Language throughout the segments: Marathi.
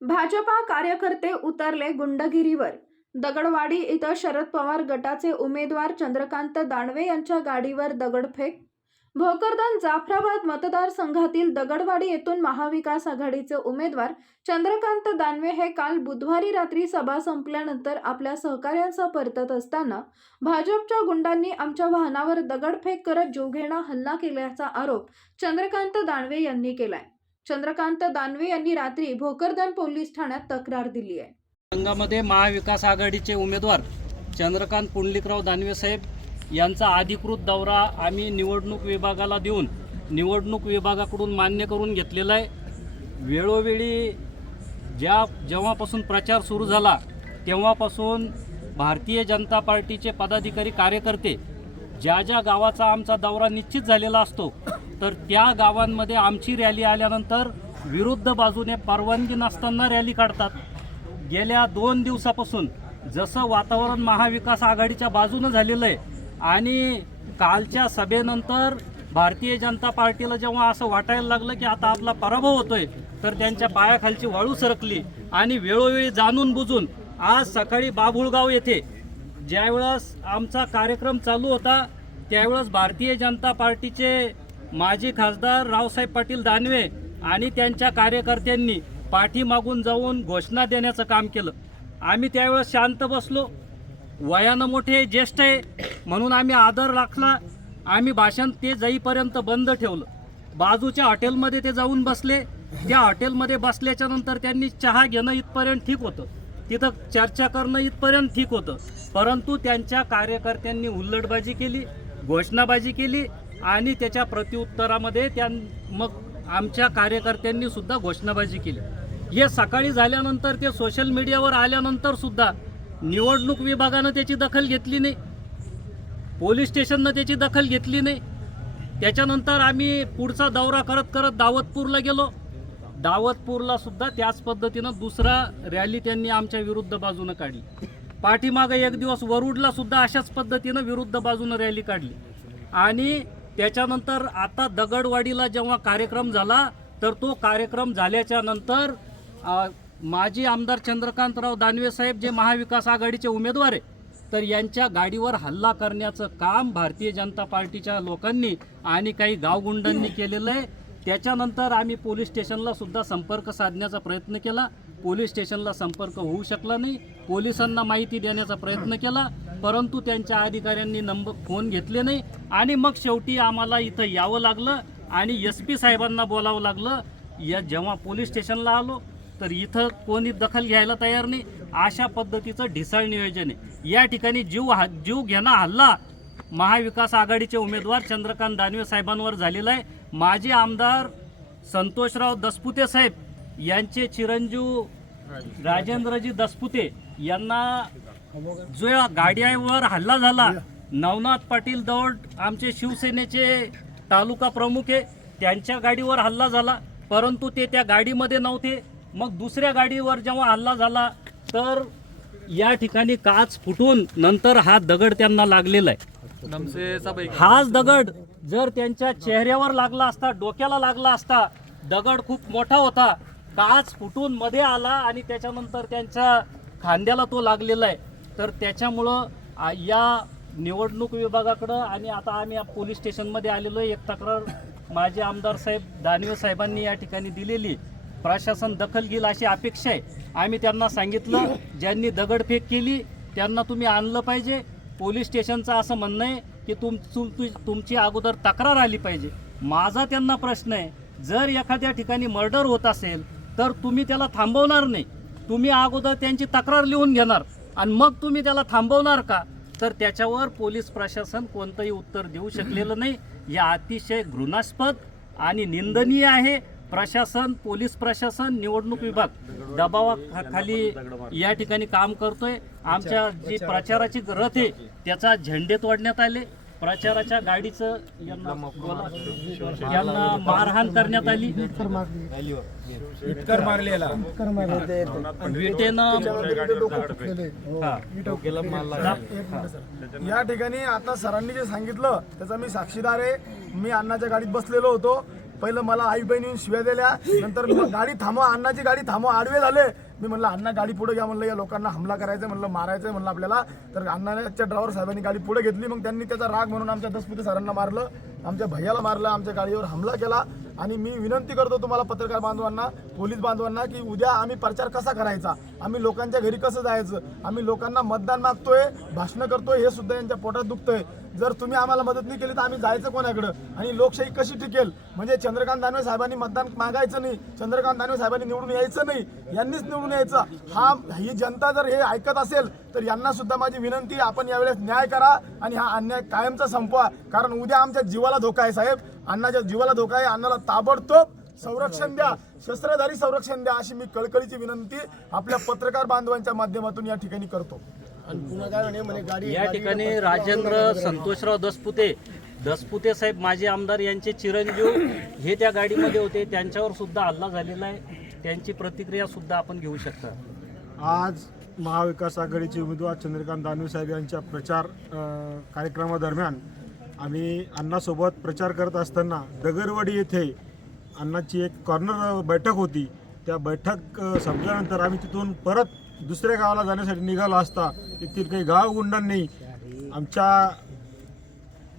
भाजपा कार्यकर्ते उतरले गुंडगिरीवर. दगडवाडी इथं शरद पवार गटाचे उमेदवार चंद्रकांत दानवे यांच्या गाडीवर दगडफेक. भोकरदन जाफराबाद मतदारसंघातील दगडवाडी येथून महाविकास आघाडीचे उमेदवार चंद्रकांत दानवे हे काल बुधवारी रात्री सभा संपल्यानंतर आपल्या सहकाऱ्यांसह परतत असताना भाजपच्या गुंडांनी आमच्या वाहनावर दगडफेक करत जीवघेणा हल्ला केल्याचा आरोप चंद्रकांत दानवे यांनी केलाय. चंद्रकांत दानवे यांनी रात्री भोकरदन पोलीस ठाण्यात तक्रार दिली आहे. संघामध्ये महाविकास आघाडीचे उमेदवार चंद्रकांत पुंडलिकराव दानवे साहेब यांचा अधिकृत दौरा आम्ही निवडणूक विभागाला देऊन निवडणूक विभागाकडून मान्य करून घेतलेला आहे. वेळोवेळी ज्या जेव्हापासून प्रचार सुरू झाला तेव्हापासून भारतीय जनता पार्टीचे पदाधिकारी कार्यकर्ते ज्या ज्या गावाचा आमचा दौरा निश्चित झालेला असतो तर त्या गावांमध्ये आमची रॅली आल्यानंतर विरुद्ध बाजूने परवानगी नसताना रॅली काढतात. गेल्या दोन दिवसापासून जसं वातावरण महाविकास आघाडीच्या बाजूनं झालेलं आहे आणि कालच्या सभेनंतर भारतीय जनता पार्टीला जेव्हा असं वाटायला लागलं की आता आपला पराभव होतोय तर त्यांच्या पायाखालची वाळू सरकली आणि वेळोवेळी जाणून बुजून आज सकाळी बाभुळगाव येथे ज्यावेळेस आमचा कार्यक्रम चालू होता त्यावेळेस भारतीय जनता पार्टीचे माजी खासदार रावसाहेब पाटील दानवे आणि त्यांच्या कार्यकर्त्यांनी पाठीमागून जाऊन घोषणा देण्याचं काम केलं. आम्ही त्यावेळेस शांत बसलो. वयानं मोठे ज्येष्ठ आहे म्हणून आम्ही आदर राखला. आम्ही भाषण ते जाईपर्यंत बंद ठेवलं. बाजूच्या हॉटेलमध्ये ते जाऊन बसले. त्या हॉटेलमध्ये बसल्याच्या नंतर त्यांनी चहा घेणं इथपर्यंत ठीक होतं. तिथं चर्चा करणं इथपर्यंत ठीक होतं. परंतु त्यांच्या कार्यकर्त्यांनी उल्लटबाजी केली घोषणाबाजी केली. आणि त्याच्या प्रत्युत्तरामध्ये त्या मग आमच्या कार्यकर्त्यांनी सुद्धा घोषणाबाजी केली. हे सकाळी झाल्यानंतर ते सोशल मीडियावर आल्यानंतर सुद्धा निवडणूक विभागानं त्याची दखल घेतली नाही. पोलीस स्टेशननं त्याची दखल घेतली नाही. त्याच्यानंतर आम्ही पुढचा दौरा करत करत दावतपूरला गेलो. दावतपूरला सुद्धा त्याच पद्धतीनं दुसरा रॅली त्यांनी आमच्या विरुद्ध बाजूनं काढली. पाठीमागं एक दिवस वरुडला सुद्धा अशाच पद्धतीनं विरुद्ध बाजूनं रॅली काढली. आणि त्याच्यानंतर आता दगडवाडीला जेव्हा कार्यक्रम झाला तर तो कार्यक्रम झाल्याच्यानंतर माजी आमदार चंद्रकांतराव दानवे साहेब जे महाविकास आघाडीचे उमेदवार आहे तर यांच्या गाडीवर हल्ला करण्याचं काम भारतीय जनता पार्टीच्या लोकांनी आणि काही गावगुंडांनी केलेलं आहे. त्याच्यानंतर आम्ही पोलीस स्टेशनला सुद्धा संपर्क साधण्याचा प्रयत्न केला. पोलीस स्टेशनला संपर्क होऊ शकला नाही. पोलिसांना माहिती देण्याचा प्रयत्न केला परंतु त्यांच्या अधिकाऱ्यांनी नंबर फोन घेतले नाही. आणि मग शेवटी आम्हाला इथं यावं लागलं आणि एस पी साहेबांना बोलावं लागलं. या जेव्हा पोलीस स्टेशनला आलो तर इथं कोणी दखल घ्यायला तयार नाही. अशा पद्धतीचं ढिसाळ नियोजन आहे. या ठिकाणी जीव हा जीव घेणा हल्ला महाविकास आघाडीचे उमेदवार चंद्रकांत दानवे साहेबांवर झालेला आहे. माजी आमदार संतोषराव दसपुते साहेब यांचे चिरंजीव राजेंद्रजी दसपुते यांना जो गाड्यावर हल्ला झाला नवनाथ पाटील दौड आमचे शिवसेनेचे तालुका प्रमुख आहे. त्यांच्या गाडीवर हल्ला झाला परंतु ते त्या गाडीमध्ये नव्हते. मग दुसऱ्या गाडीवर जेव्हा हल्ला झाला तर या ठिकाणी काच फुटून नंतर हा दगड त्यांना लागलेला आहे. हाच दगड जर त्यांच्या चेहऱ्यावर लागला असता डोक्याला लागला असता दगड खूप मोठा होता. काच फुटून मध्ये आला आणि त्याच्यानंतर त्यांच्या खांद्याला तो लागलेला आहे. तर त्याच्यामुळं या निवडणूक विभागाकडं आणि आता आम्ही पोलीस स्टेशनमध्ये आलेलो आहे. एक तक्रार माजी आमदार साहेब दानवे साहेबांनी या ठिकाणी दिलेली. प्रशासन दखल घेईल अशी अपेक्षा आहे. आम्ही त्यांना सांगितलं ज्यांनी दगडफेक केली त्यांना तुम्ही आणलं पाहिजे. पोलीस स्टेशनचं असं म्हणणं आहे की तुम तुम तुमची अगोदर तक्रार आली पाहिजे. माझा त्यांना प्रश्न आहे जर एखाद्या ठिकाणी मर्डर होत असेल तर तुम्ही त्याला थांबवणार नाही. तुम्ही अगोदर त्यांची तक्रार लिहून घेणार. आणि मग तुम्ही त्याला थांबवणार का? तर त्याच्यावर पोलीस प्रशासन कोणतंही उत्तर देऊ शकलेलं नाही. या अतिशय घृणास्पद आणि निंदनीय आहे प्रशासन पोलीस प्रशासन निवडणूक विभाग. दबावाखाली या ठिकाणी काम करतोय. आमच्या जी प्रचाराची रथ आहे त्याचा झेंडे तोडण्यात आले. प्रचाराच्या गाडीचं यांना मारहाण करण्यात आली. इटकर मारलेला. विटेनं हा. या ठिकाणी आता सरांनी जे सांगितलं त्याचा मी साक्षीदार आहे. मी अण्णाच्या गाडीत बसलेलो होतो. पहिलं मला आई बहिणी शिव्या दिल्या. नंतर गाडी थांबवा अण्णाची गाडी थांबवा आडवे झाले. मी म्हणलं अण्णा गाडी पुढे घ्या. म्हणलं या लोकांना हमला करायचं म्हणलं मारायचं म्हणलं आपल्याला. तर अण्णाच्या ड्रायव्हर साहेबांनी गाडी पुढे घेतली. मग त्यांनी त्याचा राग म्हणून आमच्या दसपुते सरांना मारलं. आमच्या भैयाला मारलं आमच्या गाडीवर हमला केला. आणि मी विनंती करतो तुम्हाला पत्रकार बांधवांना पोलीस बांधवांना की उद्या आम्ही प्रचार कसा करायचा? आम्ही लोकांच्या घरी कसं जायचं? आम्ही लोकांना मतदान मागतोय भाषणं करतोय हे सुद्धा यांच्या पोटात दुखतंय. जर तुम्ही आम्हाला मदत नाही केली तर आम्ही जायचं कोणाकडं? आणि लोकशाही कशी टिकेल? म्हणजे चंद्रकांत दानवे साहेबांनी मतदान मागायचं नाही चंद्रकांत दानवे साहेबांनी निवडून यायचं नाही यांनीच निवडून यायचं. हा ही जनता जर हे ऐकत असेल तर यांना सुद्धा माझी विनंती आपण यावेळेस न्याय करा आणि हा अन्याय कायमचा संपवा. कारण उद्या आमच्या जीवाला धोका आहे साहेब. अण्णाच्या जीवाला धोका आहे अण्णाला ताबडतोब संरक्षण द्या. शस्त्रधारी संरक्षण द्या अशी मी कळकळीची विनंती आपल्या पत्रकार बांधवांच्या माध्यमातून या ठिकाणी करतो. या ठिकाणी राजेंद्र संतोषराव दसपुते. दसपुते साहेब माजी आमदार यांचे चिरंजीव हे त्या गाडीमध्ये होते. त्यांच्यावर सुद्धा हल्ला झालेला आहे. त्यांची प्रतिक्रिया सुद्धा आपण घेऊ शकता. आज महाविकास आघाडीचे उमेदवार चंद्रकांत दानवे साहेब यांच्या प्रचार कार्यक्रमादरम्यान आम्ही अण्णासोबत प्रचार करत असताना दगरवाडी येथे अण्णाची एक कॉर्नर बैठक होती. त्या बैठक संपल्यानंतर आम्ही तिथून परत दुसऱ्या गावाला जाण्यासाठी निघालो असता तेथील काही गाव गुंडांनी आमच्या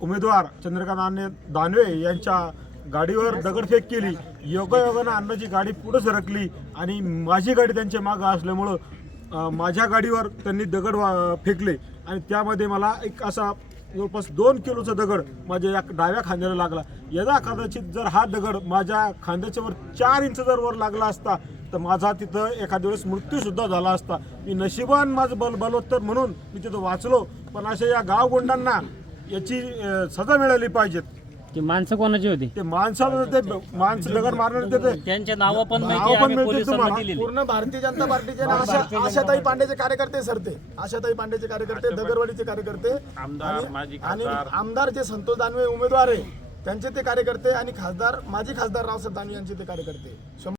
उमेदवार चंद्रकांत दानवे दानवे यांच्या गाडीवर दगडफेक केली. योगायोगानं अण्णाची गाडी पुढे सरकली आणि माझी गाडी त्यांच्या मागं असल्यामुळं माझ्या गाडीवर त्यांनी दगड वा- फेकले. आणि त्यामध्ये मला एक असा जवळपास दोन किलोचा दगड माझ्या या डाव्या खांद्याला लागला. यदा कदाचित जर हा दगड माझ्या खांद्याच्या वर चार इंच जर वर लागला असता तर माझा तिथं एखाद्या वेळेस मृत्यूसुद्धा झाला असता. मी नशिबान माझं बल बलोत्तर म्हणून मी तिथं वाचलो. पण अशा या गावगुंडांना याची सजा मिळाली पाहिजेत. ती माणसं कोणाची होती? ते माणसाला ते माणसं दगड मारणार ते ते. त्यांचे नावं पण नावं पण तुम्हाला. दिलेली. पूर्ण भारतीय जनता पार्टीचे आणि आशा आशाताई पांडेचे कार्यकर्ते सर ते. आशाताई पांडेचे कार्यकर्ते दगरवाडीचे कार्यकर्ते. आणि आणि आमदार जे संतोष दानवे उमेदवार आहे त्यांचे ते कार्यकर्ते आणि खासदार माजी खासदार रावसाहेब दानवे यांचे ते कार्यकर्ते.